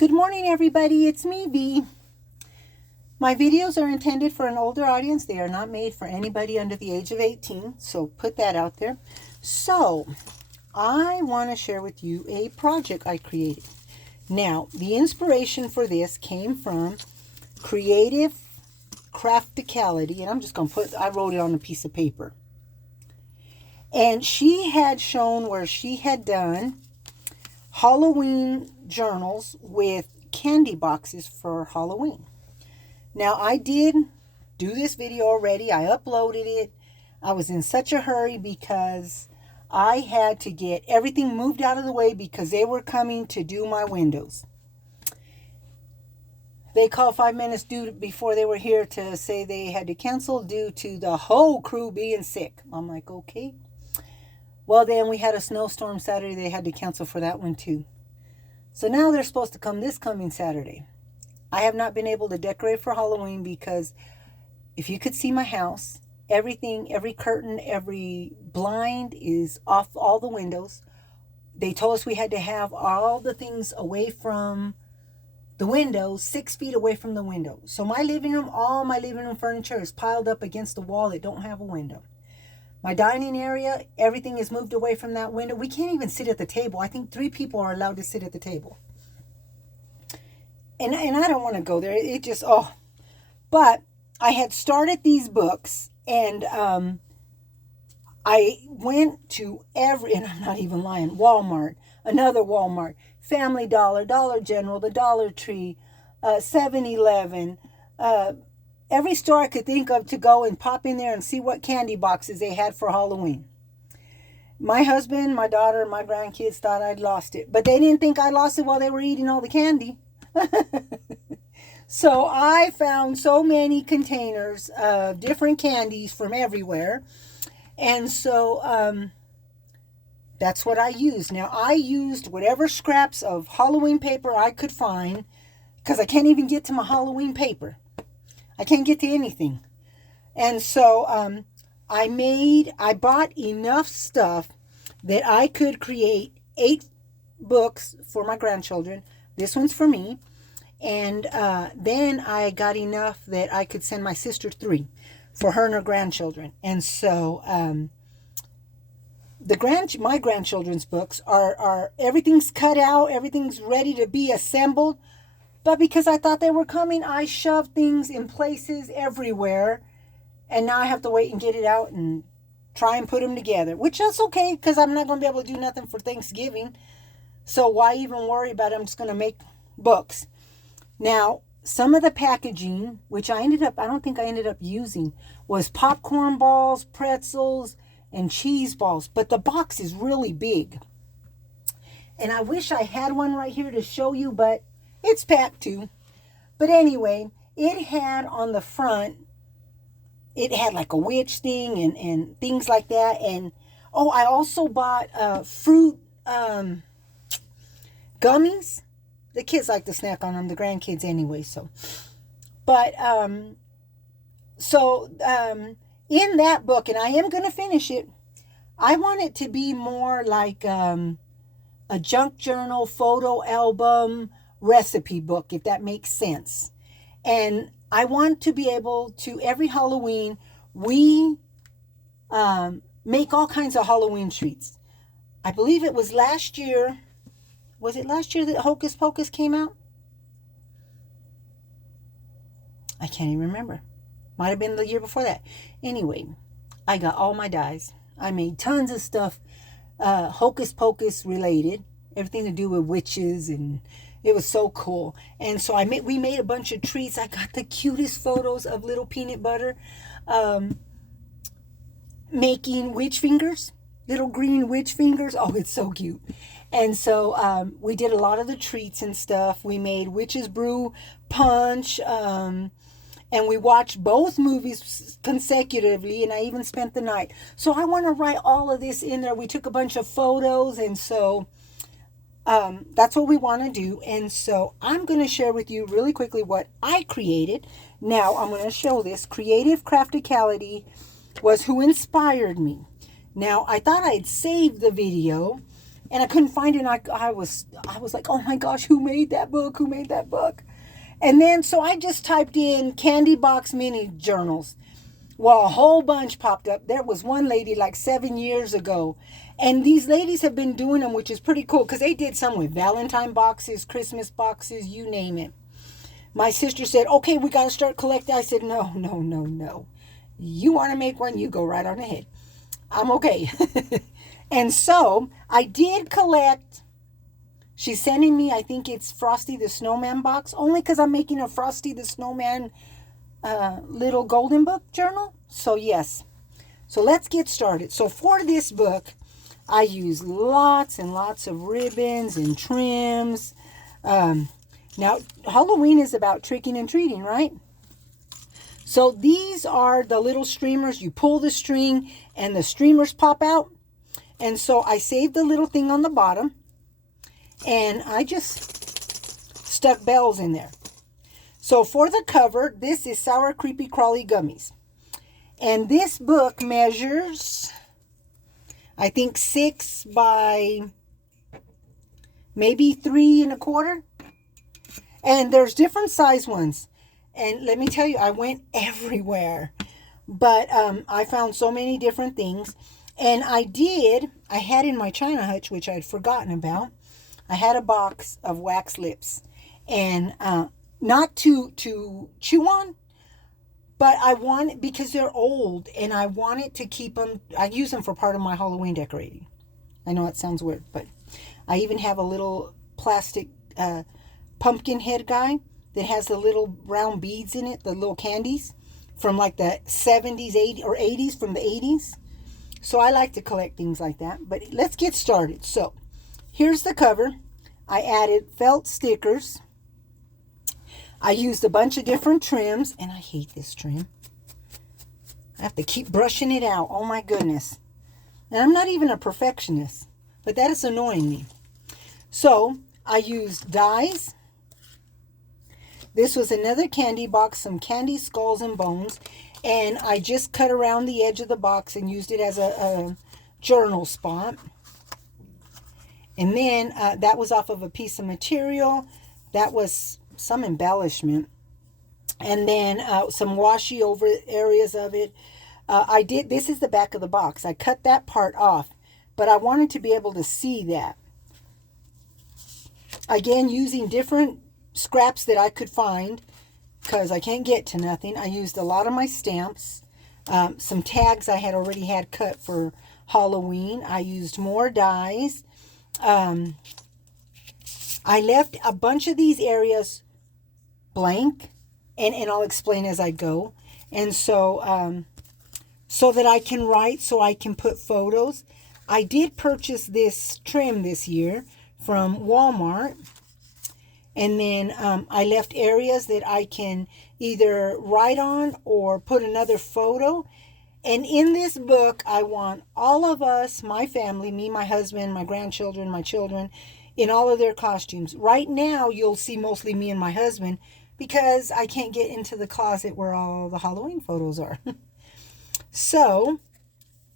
Good morning, everybody. It's me, V. My videos are intended for an older audience. They are not made for anybody under the age of 18, so put that out there. So, I want to share with you a project I created. Now, the inspiration for this came from Creative Crafticality, and I'm just going to I wrote it on a piece of paper. And she had shown where she had done Halloween journals with candy boxes for Halloween. Now, I did do this video already. I uploaded it. I was in such a hurry because I had to get everything moved out of the way because they were coming to do my windows. They called 5 minutes before they were here to say they had to cancel due to the whole crew being sick. I'm like, okay. Well, then we had a snowstorm Saturday. They had to cancel for that one too. So now they're supposed to come this coming Saturday. I have not been able to decorate for Halloween because if you could see my house, everything, every curtain, every blind is off all the windows. They told us we had to have all the things away from the windows, 6 feet away from the window. So my living room, all my living room furniture is piled up against the wall that don't have a window. My dining area, everything is moved away from that window. We can't even sit at the table. I think 3 people are allowed to sit at the table. And I don't want to go there. It just, But I had started these books, and I went to and I'm not even lying, Walmart, another Walmart, Family Dollar, Dollar General, the Dollar Tree, 7-Eleven, every store I could think of to go and pop in there and see what candy boxes they had for Halloween. My husband, my daughter, and my grandkids thought I'd lost it. But they didn't think I lost it while they were eating all the candy. So I found so many containers of different candies from everywhere. And so that's what I used. Now, I used whatever scraps of Halloween paper I could find because I can't even get to my Halloween paper. I can't get to anything. And so I bought enough stuff that I could create 8 books for my grandchildren. This one's for me. And then I got enough that I could send my sister 3 for her and her grandchildren. And so my grandchildren's books are everything's cut out, everything's ready to be assembled. But because I thought they were coming, I shoved things in places everywhere. And now I have to wait and get it out and try and put them together. Which is okay because I'm not going to be able to do nothing for Thanksgiving. So why even worry about it? I'm just going to make books. Now, some of the packaging, which I don't think I ended up using, was popcorn balls, pretzels, and cheese balls. But the box is really big. And I wish I had one right here to show you, but it's packed too. But anyway, it had on the front, it had like a witch thing and things like that. And, I also bought fruit gummies. The kids like to snack on them, the grandkids anyway, so. But, in that book, and I am going to finish it, I want it to be more like a junk journal, photo album, recipe book, if that makes sense. And I want to be able to, every Halloween, we make all kinds of Halloween treats. I believe it was last year. Was it last year that Hocus Pocus came out? I can't even remember. Might have been the year before that. Anyway, I got all my dies. I made tons of stuff Hocus Pocus related. Everything to do with witches, and it was so cool. And so we made a bunch of treats. I got the cutest photos of little peanut butter making witch fingers, little green witch fingers. Oh, it's so cute. And so we did a lot of the treats and stuff. We made Witch's Brew Punch, and we watched both movies consecutively, and I even spent the night. So I want to write all of this in there. We took a bunch of photos, and so that's what we want to do. And so I'm going to share with you really quickly what I created. Now I'm going to show this. Creative Crafticality was who inspired me. Now I thought I'd save the video and I couldn't find it. And I was like, oh my gosh, who made that book? Who made that book? And then so I just typed in candy box mini journals. Well, a whole bunch popped up. There was one lady like 7 years ago. And these ladies have been doing them, which is pretty cool because they did some with Valentine boxes, Christmas boxes, you name it. My sister said, okay, we got to start collecting. I said, no, no, no, no. You want to make one, you go right on ahead. I'm okay. And so I did collect. She's sending me, I think it's Frosty the Snowman box, only because I'm making a Frosty the Snowman little golden book journal. So yes. So let's get started. So for this book, I use lots and lots of ribbons and trims. Now, Halloween is about tricking and treating, right? So these are the little streamers. You pull the string and the streamers pop out. And so I saved the little thing on the bottom. And I just stuck bells in there. So for the cover, this is Sour Creepy Crawly Gummies. And this book measures, I think, 6 by maybe 3 1/4. And there's different size ones. And let me tell you, I went everywhere. But I found so many different things. And I had in my China hutch, which I'd forgotten about, I had a box of wax lips. And not to chew on, but I want, because they're old, and I wanted to keep them. I use them for part of my Halloween decorating. I know it sounds weird, but I even have a little plastic pumpkin head guy that has the little round beads in it, the little candies from like the 70s, 80s, or 80s, from the 80s. So I like to collect things like that. But let's get started. So here's the cover. I added felt stickers. I used a bunch of different trims, and I hate this trim. I have to keep brushing it out. Oh my goodness. And I'm not even a perfectionist, but that is annoying me. So I used dies. This was another candy box, some candy skulls and bones, and I just cut around the edge of the box and used it as a journal spot. And then that was off of a piece of material. That was some embellishment. And then some washi over areas of it. This is the back of the box. I cut that part off, but I wanted to be able to see that. Again, using different scraps that I could find, because I can't get to nothing. I used a lot of my stamps, some tags I had already had cut for Halloween. I used more dies. I left a bunch of these areas blank, and I'll explain as I go. And so so that I can write, so I can put photos. I did purchase this trim this year from Walmart. And then I left areas that I can either write on or put another photo. And in this book, I want all of us, my family, me, my husband, my grandchildren, my children, in all of their costumes. Right now, you'll see mostly me and my husband because I can't get into the closet where all the Halloween photos are. So,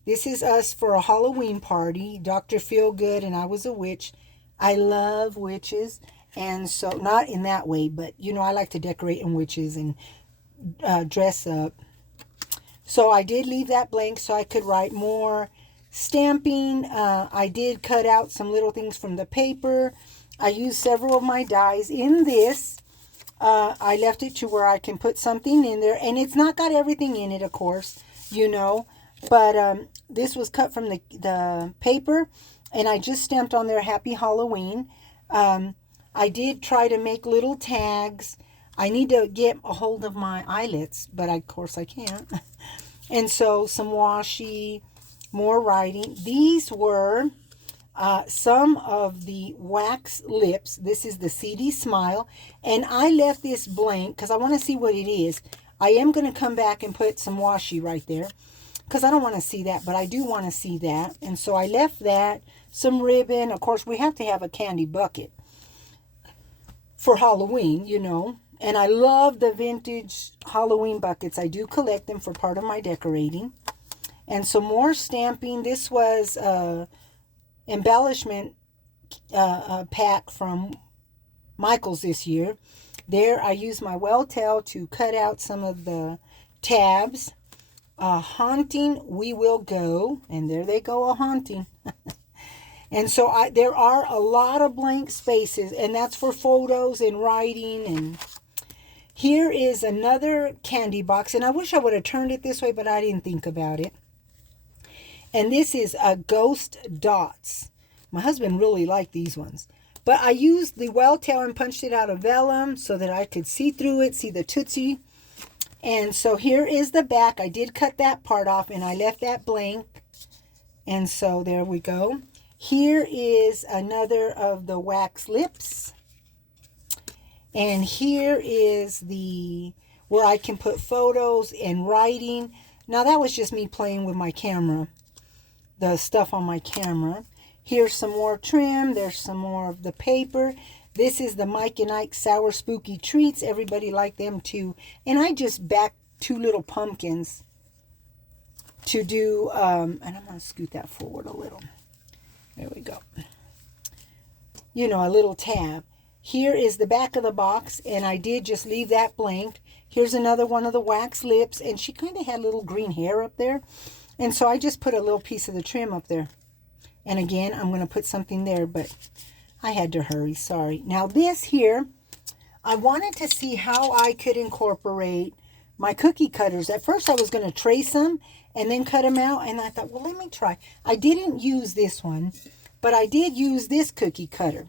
this is us for a Halloween party. Dr. Feelgood and I was a witch. I love witches. And so, not in that way, but, you know, I like to decorate in witches and dress up. So, I did leave that blank so I could write more. Stamping, I did cut out some little things from the paper. I used several of my dies in this. I left it to where I can put something in there. And it's not got everything in it, of course, you know. But this was cut from the paper. And I just stamped on there Happy Halloween. I did try to make little tags. I need to get a hold of my eyelets, but of course I can't. And so some washi, more writing. These were some of the wax lips. This is the CD Smile. And I left this blank because I want to see what it is. I am going to come back and put some washi right there because I don't want to see that, but I do want to see that. And so I left that, some ribbon. Of course, we have to have a candy bucket for Halloween, you know. And I love the vintage Halloween buckets. I do collect them for part of my decorating. And some more stamping. This was embellishment pack from Michael's this year. There I used my well tail to cut out some of the tabs. Haunting, we will go. And there they go, a haunting. And so there are a lot of blank spaces, and that's for photos and writing. And here is another candy box, and I wish I would have turned it this way, but I didn't think about it. And this is a ghost dots. My husband really liked these ones. But I used the well tail and punched it out of vellum so that I could see through it, see the Tootsie. And so here is the back. I did cut that part off, and I left that blank. And so there we go. Here is another of the wax lips. And here is where I can put photos and writing. Now that was just me playing with my camera, the stuff on my camera. Here's some more trim. There's some more of the paper. This is the Mike and Ike Sour Spooky Treats. Everybody liked them too. And I just backed 2 little pumpkins to do, and I'm going to scoot that forward a little. There we go. You know, a little tab. Here is the back of the box, and I did just leave that blank. Here's another one of the wax lips, and she kind of had little green hair up there. And so I just put a little piece of the trim up there. And again, I'm going to put something there, but I had to hurry, sorry. Now this here, I wanted to see how I could incorporate my cookie cutters. At first I was going to trace them and then cut them out, and I thought, well, let me try. I didn't use this one, but I did use this cookie cutter.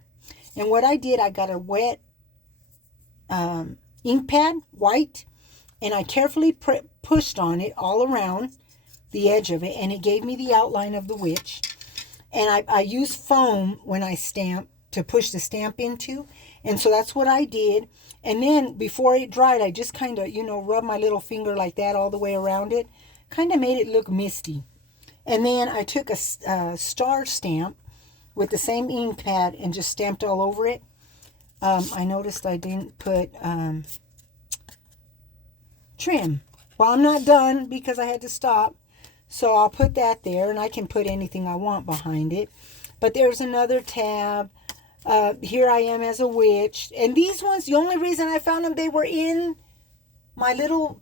And what I did, I got a wet ink pad, white, and I carefully pushed on it all around the edge of it, and it gave me the outline of the witch. And I use foam when I stamp to push the stamp into. And so that's what I did. And then before it dried, I just kind of, rubbed my little finger like that all the way around it. Kind of made it look misty. And then I took a star stamp with the same ink pad and just stamped all over it. I noticed I didn't put trim. Well, I'm not done because I had to stop. So I'll put that there, and I can put anything I want behind it. But there's another tab. Here I am as a witch. And these ones, the only reason I found them, they were in my little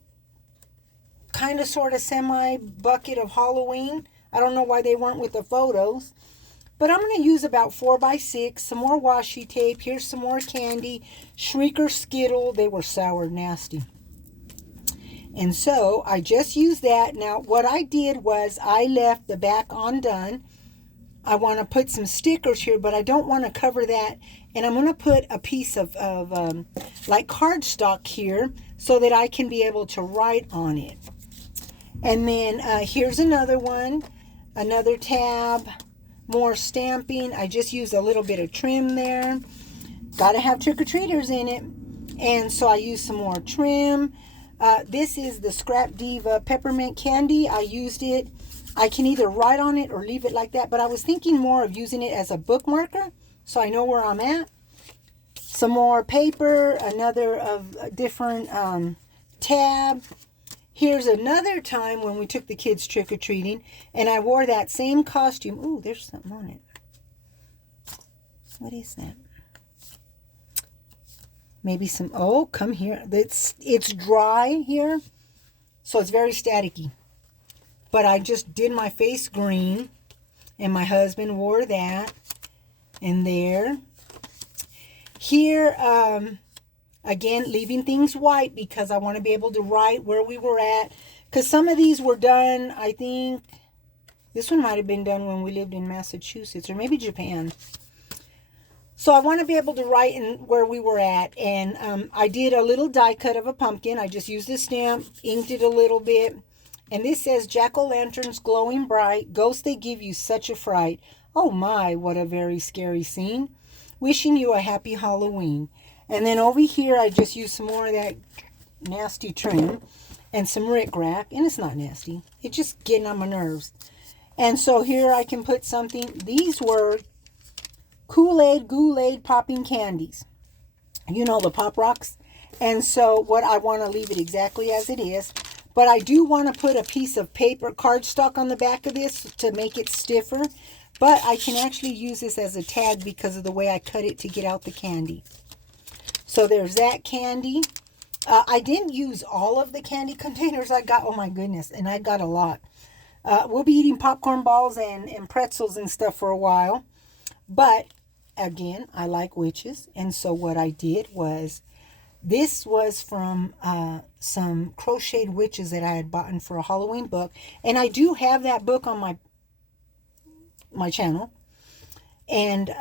kind of sort of semi bucket of Halloween. I don't know why they weren't with the photos. But I'm going to use about 4x6, some more washi tape. Here's some more candy. Shrieker Skittle. They were sour, nasty. And so I just used that. Now what I did was I left the back undone. I want to put some stickers here, but I don't want to cover that. And I'm going to put a piece of like cardstock here so that I can be able to write on it. And then here's another one, another tab, more stamping. I just used a little bit of trim there. Got to have trick-or-treaters in it. And so I used some more trim. This is the Scrap Diva peppermint candy. I used it. I can either write on it or leave it like that, but I was thinking more of using it as a bookmarker so I know where I'm at. Some more paper, another of a different tab. Here's another time when we took the kids trick-or-treating, and I wore that same costume. Ooh, there's something on it. What is that? Maybe some, oh, come here. It's dry here, so it's very staticky. But I just did my face green, and my husband wore that. And there. Here, again, leaving things white because I want to be able to write where we were at. Because some of these were done, I think, this one might have been done when we lived in Massachusetts or maybe Japan. So I want to be able to write in where we were at. And I did a little die cut of a pumpkin. I just used a stamp, inked it a little bit. And this says, jack-o'-lanterns glowing bright, ghosts they give you such a fright. Oh my, what a very scary scene. Wishing you a happy Halloween. And then over here, I just used some more of that nasty trim and some rickrack. And it's not nasty. It's just getting on my nerves. And so here I can put something. These were Kool-Aid, Goo-Aid popping candies. You know, the Pop Rocks. And so what I want to leave it exactly as it is. But I do want to put a piece of paper, cardstock on the back of this to make it stiffer. But I can actually use this as a tag because of the way I cut it to get out the candy. So there's that candy. I didn't use all of the candy containers I got. Oh my goodness. And I got a lot. We'll be eating popcorn balls and pretzels and stuff for a while. But again, I like witches. And so what I did was, this was from some crocheted witches that I had bought for a Halloween book. And I do have that book on my channel. And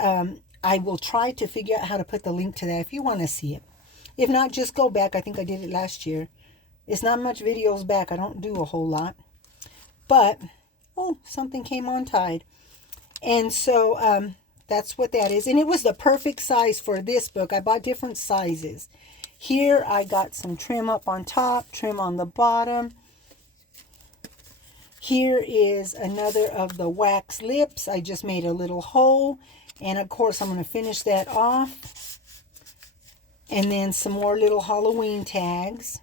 I will try to figure out how to put the link to that if you want to see it. If not, just go back. I think I did it last year. It's not much videos back. I don't do a whole lot. But, oh, something came untied. And so that's what that is. And it was the perfect size for this book. I bought different sizes. Here I got some trim up on top, trim on the bottom. Here is another of the wax lips. I just made a little hole. And of course I'm going to finish that off. And then some more little Halloween tags.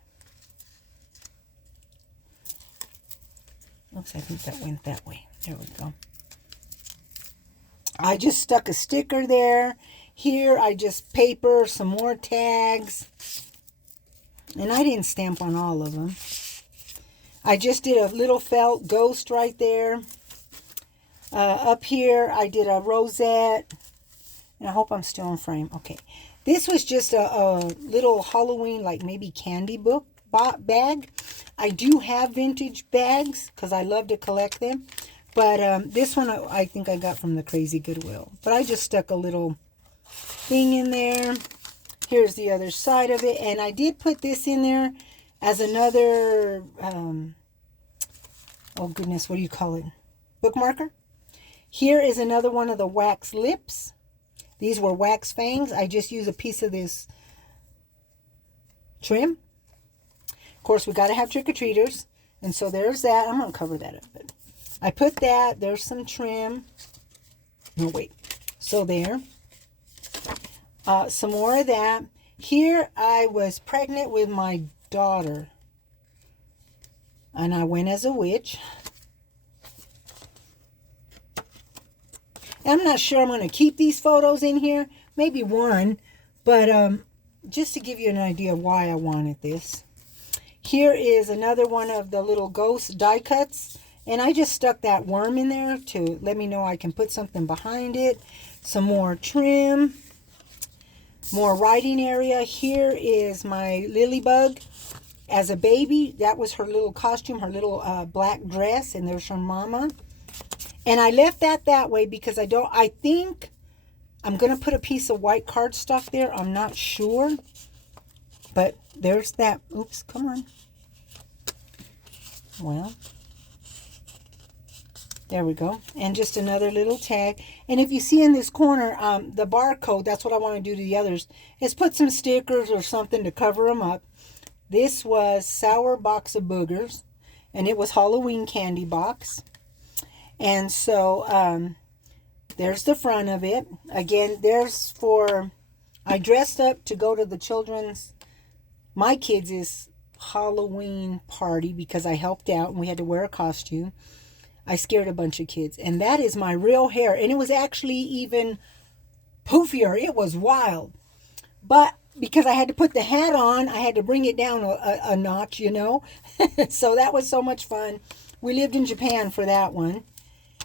Oops, I think that went that way. There we go. I just stuck a sticker there. Here I just paper some more tags. And I didn't stamp on all of them. I just did a little felt ghost right there. Up here I did a rosette. And I hope I'm still in frame. Okay. This was just a little Halloween, like maybe candy book bag. I do have vintage bags because I love to collect them. But this one I think I got from the Crazy Goodwill. But I just stuck a little thing in there. Here's the other side of it. And I did put this in there as another, oh goodness, what do you call it? Bookmarker. Here is another one of the wax lips. These were wax fangs. I just use a piece of this trim. Of course, we got to have trick-or-treaters. And so there's that. I'm going to cover that up. But I put that. There's some trim. No, wait. So there. Some more of that. Here I was pregnant with my daughter. And I went as a witch. I'm not sure I'm going to keep these photos in here. Maybe one. But just to give you an idea of why I wanted this. Here is another one of the little ghost die cuts. And I just stuck that worm in there to let me know I can put something behind it. Some more trim. More writing area. Here is my Lilybug as a baby. That was her little costume, her little black dress. And there's her mama. And I left that way because I think I'm going to put a piece of white cardstock there. I'm not sure. But there's that. Oops, come on. Well, there we go. And just another little tag. And if you see in this corner, the barcode, that's what I want to do to the others, is put some stickers or something to cover them up. This was Sour Box of Boogers. And it was Halloween candy box. And so, there's the front of it. Again, there's for, I dressed up to go to the children's, my kids' Halloween party because I helped out and we had to wear a costume. I scared a bunch of kids. And that is my real hair. And it was actually even poofier. It was wild. But because I had to put the hat on, I had to bring it down a notch, you know. So that was so much fun. We lived in Japan for that one.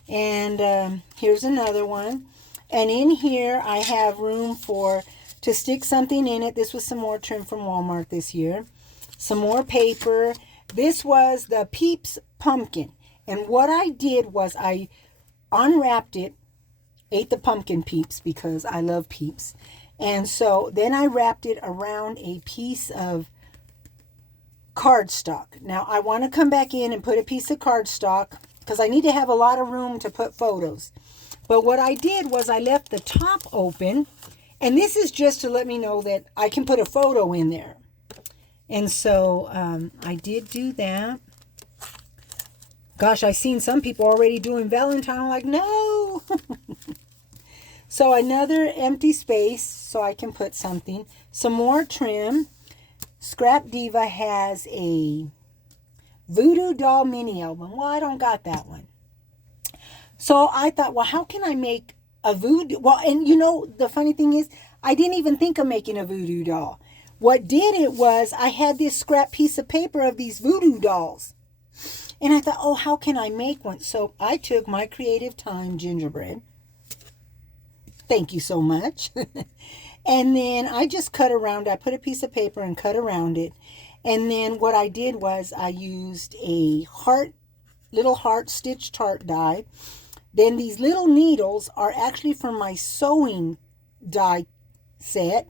And here's another one. And in here, I have room to stick something in it. This was some more trim from Walmart this year. Some more paper. This was the Peeps pumpkin. And what I did was I unwrapped it, ate the pumpkin Peeps because I love Peeps. And so then I wrapped it around a piece of cardstock. Now I want to come back in and put a piece of cardstock because I need to have a lot of room to put photos. But what I did was I left the top open. And this is just to let me know that I can put a photo in there. And so I did do that. Gosh, I've seen some people already doing Valentine. I'm like, no. So another empty space so I can put something. Some more trim. Scrap Diva has a Voodoo Doll mini album. Well, I don't got that one. So I thought, well, how can I make a voodoo? Well, and you know, the funny thing is, I didn't even think of making a voodoo doll. What did it was I had this scrap piece of paper of these voodoo dolls. And I thought, oh, how can I make one? So I took my Creative Time gingerbread. Thank you so much. And then I just cut around. I put a piece of paper and cut around it. And then what I did was I used a little heart stitched heart die. Then these little needles are actually from my sewing die set.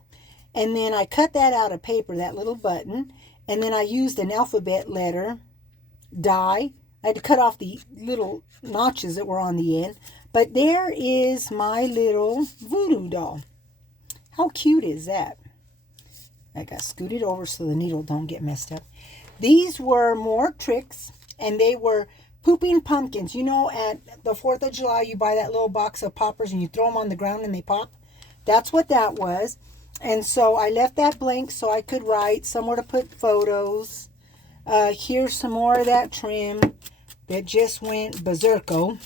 And then I cut that out of paper, that little button. And then I used an alphabet letter die. I had to cut off the little notches that were on the end. But there is my little voodoo doll. How cute is that? I got scooted over so the needle don't get messed up. These were more tricks, and they were pooping pumpkins. You know, at the 4th of July, you buy that little box of poppers and you throw them on the ground and they pop. That's what that was. And so I left that blank so I could write somewhere to put photos. Here's some more of that trim that just went berserko.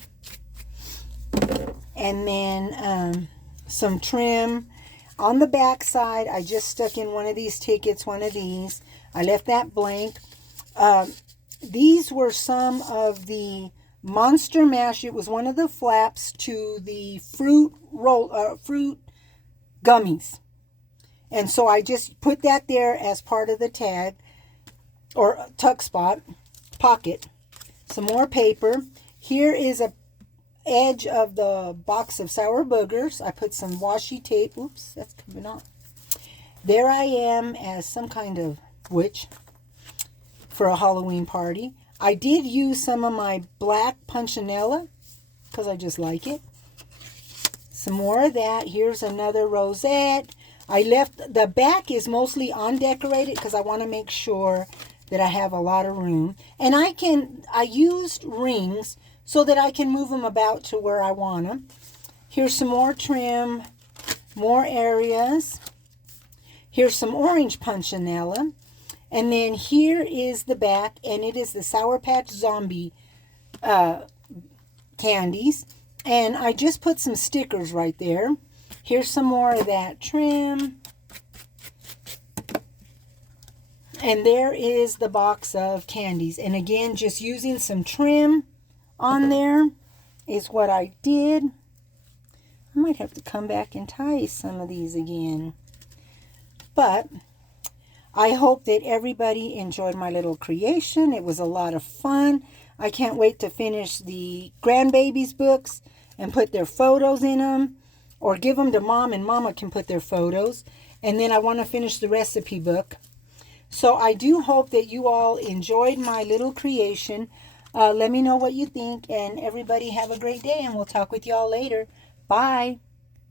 And then some trim. On the back side, I just stuck in one of these tickets, one of these. I left that blank. These were some of the Monster Mash. It was one of the flaps to the fruit gummies. And so I just put that there as part of the tag or tuck spot, pocket. Some more paper. Here is a edge of the box of sour boogers. I put some washi tape. Oops, that's coming off. There I am as some kind of witch for a Halloween party. I did use some of my black punchinella because I just like it. Some more of that. Here's another rosette. I left, the back is mostly undecorated because I want to make sure that I have a lot of room. And I used rings so that I can move them about to where I want them. Here's some more trim, more areas. Here's some orange punchinella. And then here is the back, and it is the Sour Patch Zombie candies. And I just put some stickers right there. Here's some more of that trim. And there is the box of candies. And again, just using some trim on there is what I did. I might have to come back and tie some of these again. But I hope that everybody enjoyed my little creation. It was a lot of fun. I can't wait to finish the grandbabies' books and put their photos in them. Or give them to Mom and Mama can put their photos. And then I want to finish the recipe book. So I do hope that you all enjoyed my little creation. Let me know what you think. And everybody have a great day. And we'll talk with you all later. Bye.